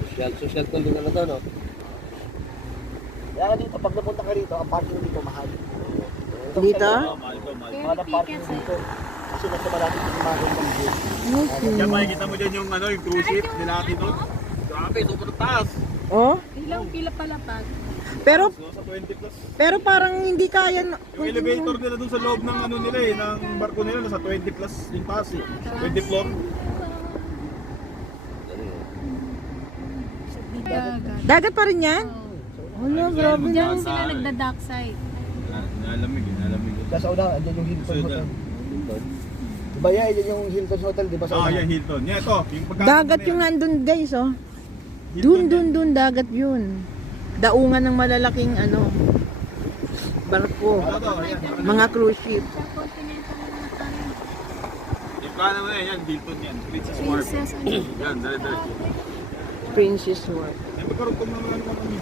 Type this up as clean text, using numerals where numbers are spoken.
mas Social tool din na to, no? Kaya dito, pag napunta ka rito, ang parking dito mahal. Dito? Mahal ang parking dito. Kasi nasa malapit yung mga ng gate. Okay. Kaya makikita mo dyan yung, yung cruise ship nilaki doon. Grabe, super taas. Oh? ilang pila palapag. Pero So, sa 20 plus. pero parang hindi kaya Yung elevator nila doon sa loob ng nila ng barko nila, nasa 20 plus yung taas eh. 20 floor. Dagat. Dagat pa rin yan? Wala, grabe na. Diyan sila nagda-dock side. Nalamig. Sa una, andyan yung Hilton So, Hotel. Diba yan, yan yung Hilton Hotel, diba sa Ah, una? yan, Hilton. Yan, ito. Yung pagkain Dagat na yung yan. nandun guys, oh. Hilton Dun, dagat yun. Daungan ng malalaking barko. Ano to? Yan. Mga cruise ship. Sa Continental na tayo. Yung kanan mo na yan, Hilton yan. Princess Wharf. Princess, Yan, dali. Princess Wharf. Yan, magkarugtong naman ano kami.